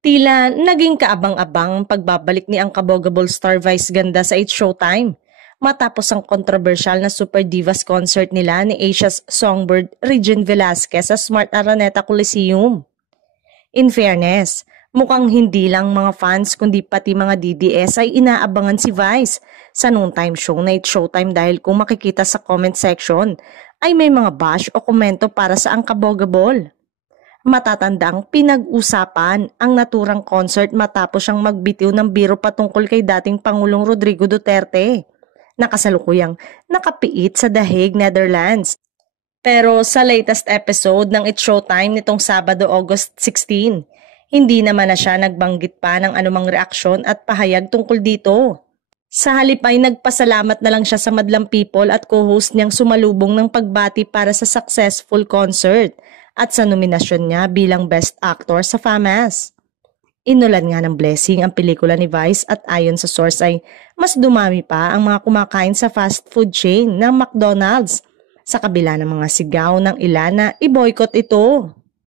Tila naging kaabang-abang ang pagbabalik ni ang kabogable star Vice Ganda sa It's Showtime matapos ang kontrobersyal na Super Divas concert nila ni Asia's songbird Regine Velasquez sa Smart Araneta Coliseum. In fairness, mukhang hindi lang mga fans kundi pati mga DDS ay inaabangan si Vice sa noontime show na It's Showtime dahil kung makikita sa comment section ay may mga bash o komento para sa ang kabogable. Matatandang pinag-usapan ang naturang concert matapos siyang magbitiw ng biro patungkol kay dating Pangulong Rodrigo Duterte na kasalukuyang nakapiit sa The Hague, Netherlands. Pero sa latest episode ng It's Showtime nitong Sabado, August 16, hindi naman na siya nagbanggit pa ng anumang reaksyon at pahayag tungkol dito. Sa halip ay nagpasalamat na lang siya sa madlang people at co-host niyang sumalubong ng pagbati para sa successful concert at sa nominasyon niya bilang Best Actor sa FAMAS. Inulan nga ng blessing ang pelikula ni Vice at ayon sa source ay mas dumami pa ang mga kumakain sa fast food chain ng McDonald's sa kabila ng mga sigaw ng ilan na i-boycott ito.